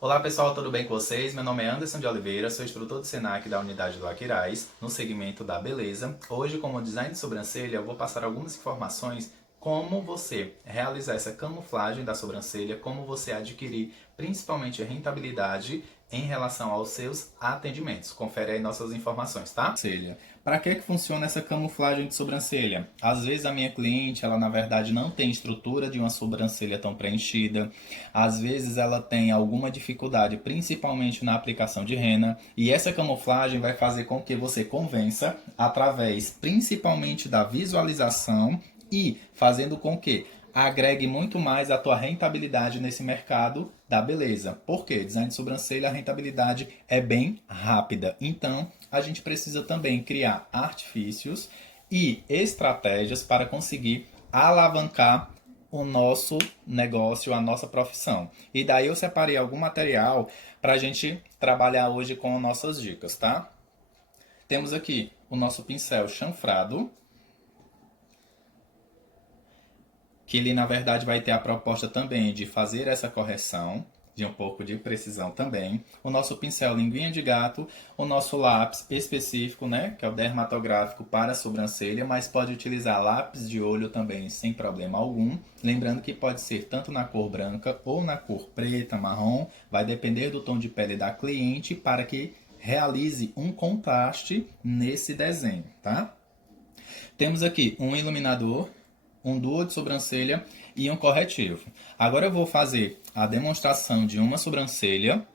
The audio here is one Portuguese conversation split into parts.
Olá pessoal, tudo bem com vocês? Meu nome é Anderson de Oliveira, sou instrutor do Senac da unidade do Aquiraz, no segmento da beleza. Hoje, como design de sobrancelha, eu vou passar algumas informações como você realizar essa camuflagem da sobrancelha, como você adquirir principalmente rentabilidade em relação aos seus atendimentos. Confere aí nossas informações, tá? Para que funciona essa camuflagem de sobrancelha? Às vezes a minha cliente, ela na verdade não tem estrutura de uma sobrancelha tão preenchida, às vezes ela tem alguma dificuldade, principalmente na aplicação de rena, e essa camuflagem vai fazer com que você convença através principalmente da visualização e fazendo com que agregue muito mais a tua rentabilidade nesse mercado da beleza. Por quê? Design de sobrancelha, a rentabilidade é bem rápida. Então, a gente precisa também criar artifícios e estratégias para conseguir alavancar o nosso negócio, a nossa profissão. E daí eu separei algum material para a gente trabalhar hoje com nossas dicas, tá? Temos aqui o nosso pincel chanfrado, que ele na verdade vai ter a proposta também de fazer essa correção, de um pouco de precisão também. O nosso pincel linguinha de gato, o nosso lápis específico, né, que é o dermatográfico para a sobrancelha, mas pode utilizar lápis de olho também sem problema algum. Lembrando que pode ser tanto na cor branca ou na cor preta, marrom, vai depender do tom de pele da cliente para que realize um contraste nesse desenho, tá? Temos aqui um iluminador, um duo de sobrancelha e um corretivo. Agora eu vou fazer a demonstração de uma sobrancelha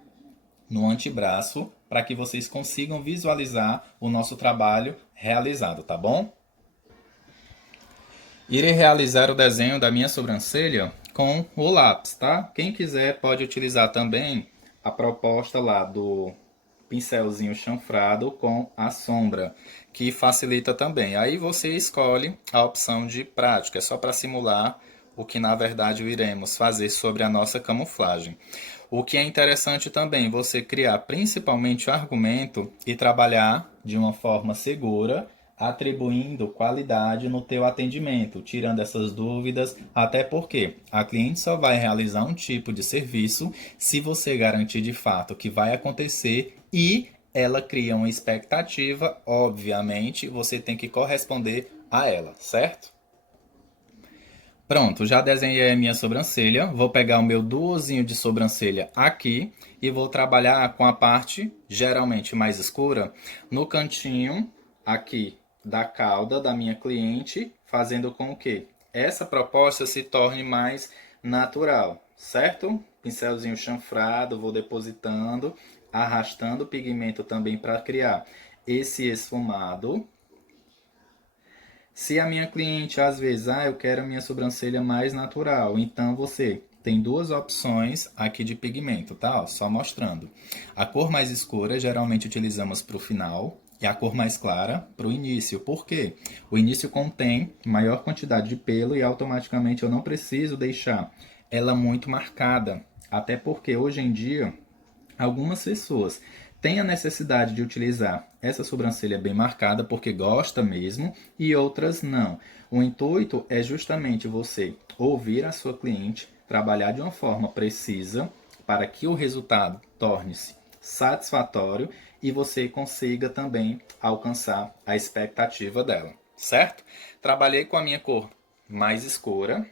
no antebraço para que vocês consigam visualizar o nosso trabalho realizado, tá bom? Irei realizar o desenho da minha sobrancelha com o lápis, tá? Quem quiser pode utilizar também a proposta lá do pincelzinho chanfrado com a sombra, que facilita também. Aí você escolhe a opção de prática, é só para simular o que na verdade iremos fazer sobre a nossa camuflagem. O que é interessante também, você criar principalmente o argumento e trabalhar de uma forma segura, atribuindo qualidade no teu atendimento, tirando essas dúvidas, até porque a cliente só vai realizar um tipo de serviço se você garantir de fato que vai acontecer e ela cria uma expectativa, obviamente, você tem que corresponder a ela, certo? Pronto, já desenhei a minha sobrancelha. Vou pegar o meu duozinho de sobrancelha aqui e vou trabalhar com a parte geralmente mais escura no cantinho aqui da cauda da minha cliente, fazendo com que essa proposta se torne mais natural, certo? Pincelzinho chanfrado, vou depositando, arrastando o pigmento também para criar esse esfumado. Se a minha cliente às vezes, eu quero a minha sobrancelha mais natural, então você tem duas opções aqui de pigmento, tá? Ó, só mostrando. A cor mais escura geralmente utilizamos para o final e a cor mais clara para o início. Por quê? O início contém maior quantidade de pelo e automaticamente eu não preciso deixar ela muito marcada. Até porque hoje em dia algumas pessoas têm a necessidade de utilizar essa sobrancelha bem marcada porque gosta mesmo e outras não. O intuito é justamente você ouvir a sua cliente, trabalhar de uma forma precisa para que o resultado torne-se satisfatório e você consiga também alcançar a expectativa dela, certo? Trabalhei com a minha cor mais escura,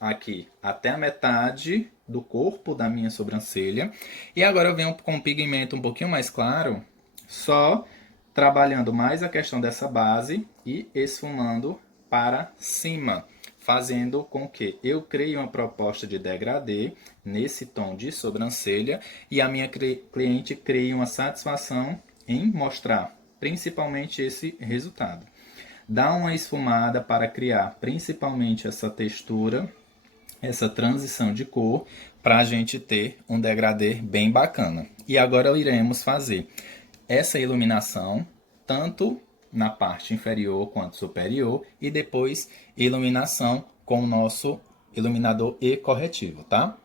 aqui até a metade do corpo da minha sobrancelha. E agora eu venho com um pigmento um pouquinho mais claro, só trabalhando mais a questão dessa base e esfumando para cima, fazendo com que eu crie uma proposta de degradê nesse tom de sobrancelha e a minha cliente crie uma satisfação em mostrar principalmente esse resultado. Dá uma esfumada para criar principalmente essa textura, essa transição de cor, para a gente ter um degradê bem bacana. E agora iremos fazer essa iluminação tanto na parte inferior quanto superior e depois iluminação com o nosso iluminador e corretivo, tá?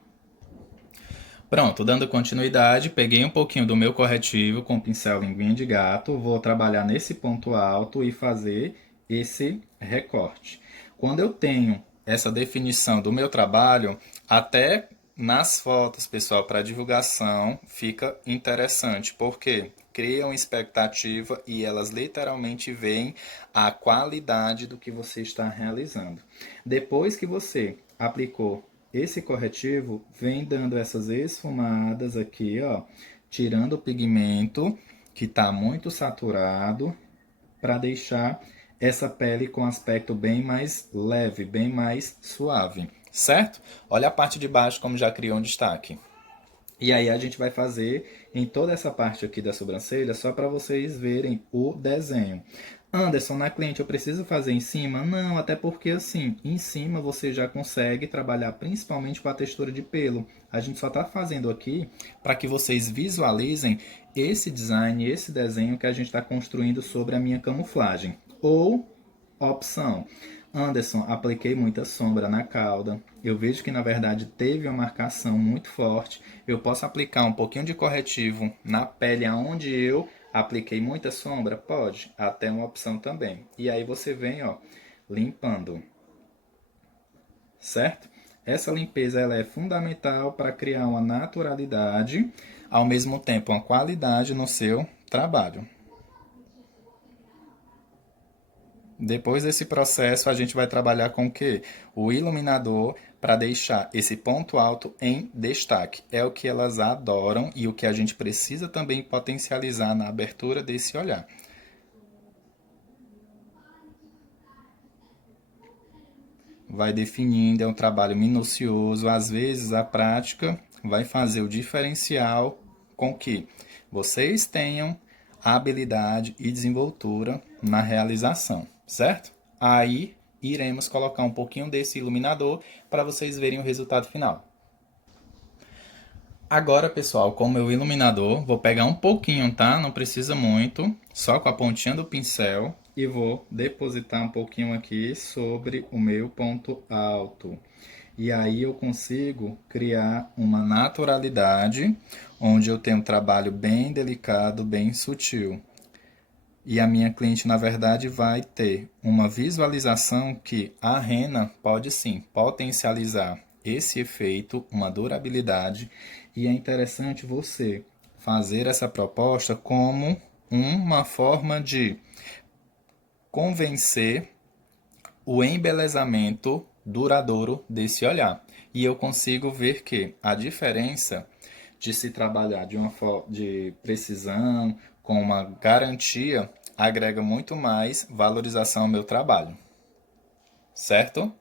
Pronto, dando continuidade, peguei um pouquinho do meu corretivo com o pincel linguinha de gato, vou trabalhar nesse ponto alto e fazer esse recorte. Quando eu tenho essa definição do meu trabalho, até nas fotos, pessoal, para divulgação, fica interessante, porque criam expectativa e elas literalmente veem a qualidade do que você está realizando. Depois que você aplicou esse corretivo, vem dando essas esfumadas aqui, ó, tirando o pigmento que está muito saturado para deixar essa pele com aspecto bem mais leve, bem mais suave, certo? Olha a parte de baixo como já criou um destaque. E aí a gente vai fazer em toda essa parte aqui da sobrancelha só para vocês verem o desenho. Anderson, na cliente eu preciso fazer em cima? Não, até porque assim, em cima você já consegue trabalhar principalmente com a textura de pelo. A gente só está fazendo aqui para que vocês visualizem esse design, esse desenho que a gente está construindo sobre a minha camuflagem. Ou, opção, Anderson, apliquei muita sombra na cauda. Eu vejo que na verdade teve uma marcação muito forte. Eu posso aplicar um pouquinho de corretivo na pele aonde eu apliquei muita sombra? Pode, até uma opção também. E aí você vem, ó, limpando. Certo? Essa limpeza ela é fundamental para criar uma naturalidade, ao mesmo tempo uma qualidade no seu trabalho. Depois desse processo, a gente vai trabalhar com o quê? O iluminador para deixar esse ponto alto em destaque. É o que elas adoram e o que a gente precisa também potencializar na abertura desse olhar. Vai definindo, é um trabalho minucioso. Às vezes, a prática vai fazer o diferencial com que vocês tenham habilidade e desenvoltura na realização, certo? Aí iremos colocar um pouquinho desse iluminador para vocês verem o resultado final. Agora, pessoal, com o meu iluminador, vou pegar um pouquinho, tá? Não precisa muito, só com a pontinha do pincel e vou depositar um pouquinho aqui sobre o meu ponto alto. E aí eu consigo criar uma naturalidade, onde eu tenho um trabalho bem delicado, bem sutil. E a minha cliente, na verdade, vai ter uma visualização que a rena pode sim potencializar esse efeito, uma durabilidade. E é interessante você fazer essa proposta como uma forma de convencer o embelezamento duradouro desse olhar. E eu consigo ver que a diferença de se trabalhar de uma de precisão, com uma garantia, agrega muito mais valorização ao meu trabalho. Certo?